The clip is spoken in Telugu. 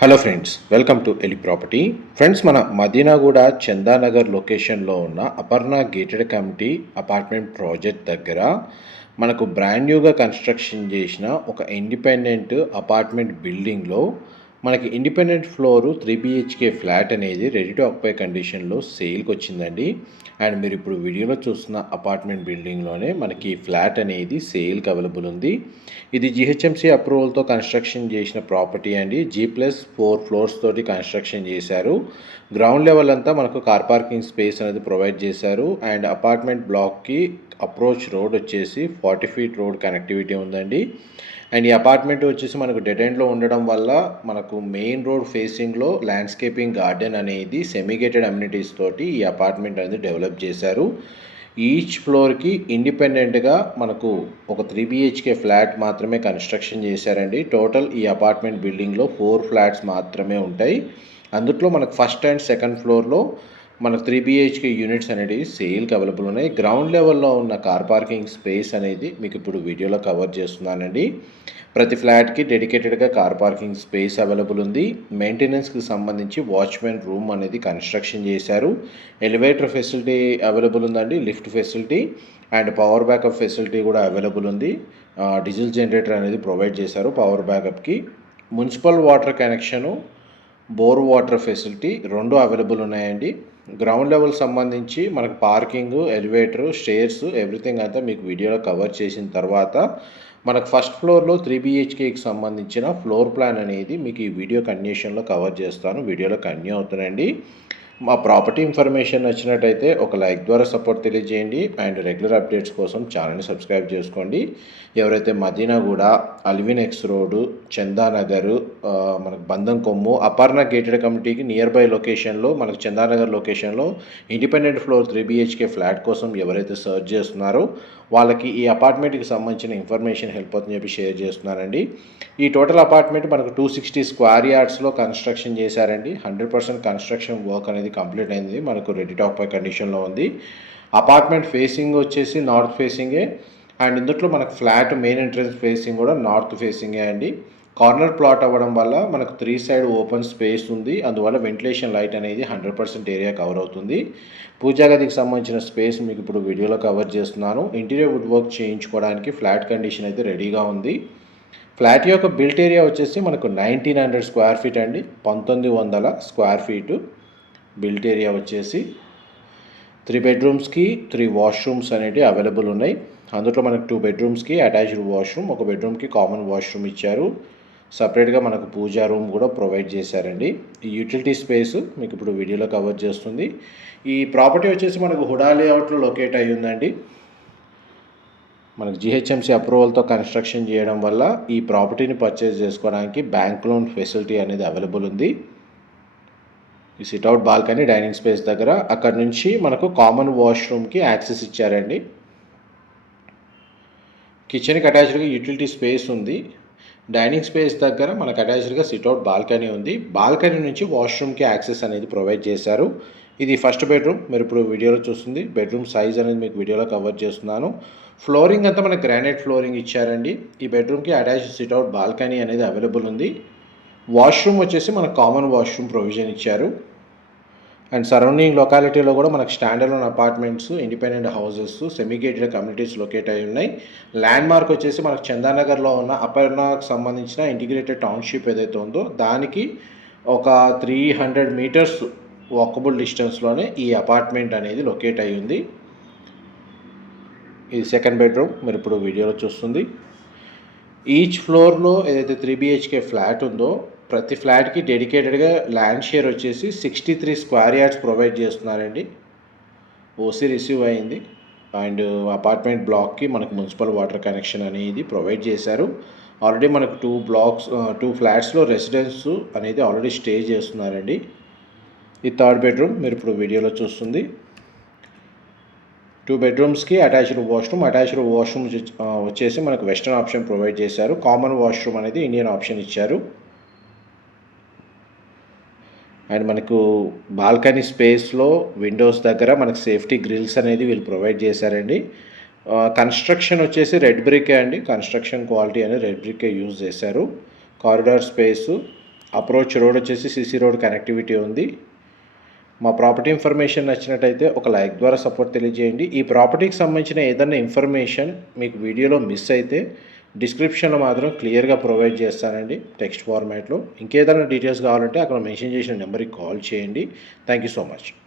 Hello friends welcome to Eli property. Friends మన మదీనాగూడ చందానగర్ లొకేషన్లో ఉన్న Aparna gated community apartment project దగ్గర మనకు బ్రాండ్ న్యూగా కన్స్ట్రక్షన్ చేసిన ఒక ఇండిపెండెంట్ అపార్ట్మెంట్ బిల్డింగ్లో మనకి independent floor three BHK flat అనేది రెడీ టు ఆక్యుపై కండిషన్లో సేల్కి వచ్చిందండి. అండ్ మీరు ఇప్పుడు వీడియోలో చూస్తున్న అపార్ట్మెంట్ బిల్డింగ్లోనే మనకి ఫ్లాట్ అనేది సేల్కి అవైలబుల్ ఉంది. ఇది జిహెచ్ఎంసీ అప్రూవల్తో కన్స్ట్రక్షన్ చేసిన ప్రాపర్టీ అండి. జీ ప్లస్ ఫోర్ ఫ్లోర్స్ తోటి కన్స్ట్రక్షన్ చేశారు. గ్రౌండ్ లెవెల్ అంతా మనకు కార్ పార్కింగ్ స్పేస్ అనేది ప్రొవైడ్ చేశారు. అండ్ అపార్ట్మెంట్ బ్లాక్కి అప్రోచ్ రోడ్ వచ్చేసి ఫార్టీ ఫీట్ రోడ్ కనెక్టివిటీ ఉందండి. అండ్ ఈ అపార్ట్మెంట్ వచ్చేసి మనకు డెటెంట్లో ఉండడం వల్ల మనకు మెయిన్ రోడ్ ఫేసింగ్లో ల్యాండ్స్కేపింగ్ గార్డెన్ అనేది సెమిగేటెడ్ అమ్యూనిటీస్ తోటి ఈ అపార్ట్మెంట్ అనేది డెవలప్ చేశారు. ఈచ్ ఫ్లోర్కి ఇండిపెండెంట్గా మనకు ఒక త్రీ బిహెచ్కే ఫ్లాట్ మాత్రమే కన్స్ట్రక్షన్ చేశారండి. టోటల్ ఈ అపార్ట్మెంట్ బిల్డింగ్లో ఫోర్ ఫ్లాట్స్ మాత్రమే ఉంటాయి. అందుట్లో మనకు ఫస్ట్ అండ్ సెకండ్ ఫ్లోర్లో మనకు త్రీ బిహెచ్కే యూనిట్స్ అనేవి సేల్కి అవైలబుల్ ఉన్నాయి. గ్రౌండ్ లెవెల్లో ఉన్న కార్ పార్కింగ్ స్పేస్ అనేది మీకు ఇప్పుడు వీడియోలో కవర్ చేస్తున్నానండి. ప్రతి ఫ్లాట్కి డెడికేటెడ్గా కార్ పార్కింగ్ స్పేస్ అవైలబుల్ ఉంది. మెయింటెనెన్స్కి సంబంధించి వాచ్మెన్ రూమ్ అనేది కన్స్ట్రక్షన్ చేశారు. ఎలివేటర్ ఫెసిలిటీ అవైలబుల్ ఉందండి lift facility and power backup facility కూడా అవైలబుల్ ఉంది. డీజిల్ జనరేటర్ అనేది ప్రొవైడ్ చేశారు power బ్యాకప్కి municipal water connection bore water facility రెండు అవైలబుల్ ఉన్నాయండి. గ్రౌండ్ లెవెల్ సంబంధించి మనకు పార్కింగ్ ఎలివేటర్ స్టేర్స్ ఎవ్రీథింగ్ అంతా మీకు వీడియోలో కవర్ చేసిన తర్వాత మనకు ఫస్ట్ ఫ్లోర్లో త్రీ బిహెచ్కేకి సంబంధించిన ఫ్లోర్ ప్లాన్ అనేది మీకు ఈ వీడియో కన్యూషన్లో కవర్ చేస్తాను. వీడియోలో కన్యూ అవుతుందండి. మా ప్రాపర్టీ ఇన్ఫర్మేషన్ నచ్చినట్టయితే ఒక లైక్ ద్వారా సపోర్ట్ తెలియజేయండి. అండ్ రెగ్యులర్ అప్డేట్స్ కోసం ఛానల్ని సబ్స్క్రైబ్ చేసుకోండి. ఎవరైతే Madinaguda Allwyn X road Chandanagar మనకు బంధం కొమ్ము. అపర్ణ గేటెడ్ కమిటీకి నియర్ బై లొకేషన్లో మనకు చందానగర్ లొకేషన్లో independent floor three BHK flat కోసం ఎవరైతే సర్చ్ చేస్తున్నారో వాళ్ళకి ఈ అపార్ట్మెంట్కి సంబంధించిన ఇన్ఫర్మేషన్ హెల్ప్ అవుతుందని చెప్పి షేర్ చేస్తున్నానండి ఈ టోటల్ అపార్ట్మెంట్ మనకు టూ సిక్స్టీ స్క్వేర్ యార్డ్స్లో కన్స్ట్రక్షన్ చేశారండి. హండ్రెడ్ పర్సెంట్ కన్స్ట్రక్షన్ వర్క్ అనేది కంప్లీట్ అయింది. మనకు రెడీ టాక్ పై కండిషన్లో ఉంది. అపార్ట్మెంట్ ఫేసింగ్ వచ్చేసి నార్త్ ఫేసింగే అండ్ ఇందులో మనకు ఫ్లాట్ మెయిన్ ఎంట్రన్స్ ఫేసింగ్ కూడా నార్త్ ఫేసింగే అండి. కార్నర్ ప్లాట్ అవ్వడం వల్ల మనకు త్రీ సైడ్ ఓపెన్ స్పేస్ ఉంది. అందువల్ల వెంటిలేషన్ లైట్ అనేది హండ్రెడ్ పర్సెంట్ ఏరియా కవర్ అవుతుంది. పూజా గదికి సంబంధించిన స్పేస్ మీకు ఇప్పుడు వీడియోలో కవర్ చేస్తున్నాను. ఇంటీరియర్ వుడ్ వర్క్ చేయించుకోవడానికి ఫ్లాట్ కండిషన్ అయితే రెడీగా ఉంది. ఫ్లాట్ యొక్క బిల్ట్ ఏరియా వచ్చేసి మనకు నైన్టీన్ హండ్రెడ్ స్క్వేర్ ఫీట్ అండి. పంతొమ్మిది వందల స్క్వేర్ ఫీటు బిల్ట్ ఏరియా వచ్చేసి. త్రీ బెడ్రూమ్స్కి త్రీ వాష్రూమ్స్ అనేవి అవైలబుల్ ఉన్నాయి. అందులో మనకు టూ బెడ్రూమ్స్కి అటాచ్డ్ వాష్రూమ్ ఒక బెడ్రూమ్కి కామన్ వాష్రూమ్ ఇచ్చారు. సపరేట్గా మనకు పూజా రూమ్ కూడా ప్రొవైడ్ చేశారండి. ఈ యూటిలిటీ స్పేస్ మీకు ఇప్పుడు వీడియోలో కవర్ చేస్తుంది. ఈ ప్రాపర్టీ వచ్చేసి మనకు హుడా లేఅవుట్లో లొకేట్ అయి ఉందండి. మనకు జిహెచ్ఎంసీ అప్రూవల్తో కన్స్ట్రక్షన్ చేయడం వల్ల ఈ ప్రాపర్టీని పర్చేజ్ చేసుకోవడానికి బ్యాంక్ లోన్ ఫెసిలిటీ అనేది అవైలబుల్ ఉంది. ఈ సిట్అవుట్ బాల్కనీ డైనింగ్ స్పేస్ దగ్గర అక్కడ నుంచి మనకు కామన్ వాష్రూమ్కి యాక్సెస్ ఇచ్చారండి. కిచెన్కి అటాచ్డ్గా యూటిలిటీ స్పేస్ ఉంది. డైనింగ్ స్పేస్ దగ్గర మనకు అటాచ్డ్గా సిట్అవుట్ బాల్కనీ ఉంది. బాల్కనీ నుంచి వాష్రూమ్కి యాక్సెస్ అనేది ప్రొవైడ్ చేశారు. ఇది ఫస్ట్ బెడ్రూమ్. మీరు ఇప్పుడు వీడియోలో చూస్తుంది. బెడ్రూమ్ సైజ్ అనేది మీకు వీడియోలో కవర్ చేస్తున్నాను. ఫ్లోరింగ్ అంతా మనకు గ్రానైట్ ఫ్లోరింగ్ ఇచ్చారండి. ఈ బెడ్రూమ్కి అటాచ్ సిట్అవుట్ బాల్కనీ అనేది అవైలబుల్ ఉంది. వాష్రూమ్ వచ్చేసి మనకు కామన్ వాష్రూమ్ ప్రొవిజన్ ఇచ్చారు. అండ్ సరౌండింగ్ లొకాలిటీలో కూడా మనకు standard loan apartments independent houses semigated communities locate అయి ఉన్నాయి. ల్యాండ్ మార్క్ వచ్చేసి మనకు చందానగర్లో ఉన్న అపర్ణకు సంబంధించిన ఇంటిగ్రేటెడ్ టౌన్షిప్ ఏదైతే ఉందో దానికి ఒక త్రీ హండ్రెడ్ మీటర్స్ వాకబుల్ డిస్టెన్స్లోనే ఈ అపార్ట్మెంట్ అనేది లొకేట్ అయి ఉంది. ఇది సెకండ్ బెడ్రూమ్ మీరు ఇప్పుడు వీడియోలో చూస్తుంది. ఈచ్ ఫ్లోర్లో ఏదైతే త్రీ బిహెచ్కే ఫ్లాట్ ఉందో ప్రతి ఫ్లాట్కి డెడికేటెడ్గా ల్యాండ్ షేర్ వచ్చేసి sixty three square yards provide చేస్తున్నారండి. ఓసీ రిసీవ్ అయింది. అండ్ అపార్ట్మెంట్ బ్లాక్కి మనకు మున్సిపల్ వాటర్ కనెక్షన్ అనేది ప్రొవైడ్ చేశారు. ఆల్రెడీ మనకు టూ బ్లాక్స్ టూ ఫ్లాట్స్లో రెసిడెన్స్ అనేది ఆల్రెడీ స్టే చేస్తున్నారండి. ఈ థర్డ్ బెడ్రూమ్ మీరు ఇప్పుడు వీడియోలో చూస్తుంది. టూ బెడ్రూమ్స్కి అటాచ్డ్ వాష్రూమ్ అటాచ్డ్ వాష్రూమ్ వచ్చేసి మనకు వెస్టర్న్ ఆప్షన్ ప్రొవైడ్ చేశారు. కామన్ వాష్రూమ్ అనేది ఇండియన్ ఆప్షన్ ఇచ్చారు. అండ్ మనకు బాల్కనీ స్పేస్లో విండోస్ దగ్గర మనకు సేఫ్టీ గ్రిల్స్ అనేది వీళ్ళు ప్రొవైడ్ చేశారండి. కన్స్ట్రక్షన్ వచ్చేసి రెడ్ బ్రికే అండి. కన్స్ట్రక్షన్ క్వాలిటీ అనేది రెడ్ బ్రికే యూజ్ చేశారు. Corridor space. అప్రోచ్ రోడ్ వచ్చేసి సిసి రోడ్ కనెక్టివిటీ ఉంది. మా ప్రాపర్టీ ఇన్ఫర్మేషన్ నచ్చినట్టయితే ఒక లైక్ ద్వారా సపోర్ట్ తెలియజేయండి. ఈ ప్రాపర్టీకి సంబంధించిన ఏదైనా ఇన్ఫర్మేషన్ మీకు వీడియోలో మిస్ అయితే డిస్క్రిప్షన్లో మాత్రం క్లియర్గా ప్రొవైడ్ చేస్తానండి టెక్స్ట్ ఫార్మాట్లో. ఇంకేదైనా డీటెయిల్స్ కావాలంటే అక్కడ మెన్షన్ చేసిన నెంబర్కి కాల్ చేయండి. Thank you so much.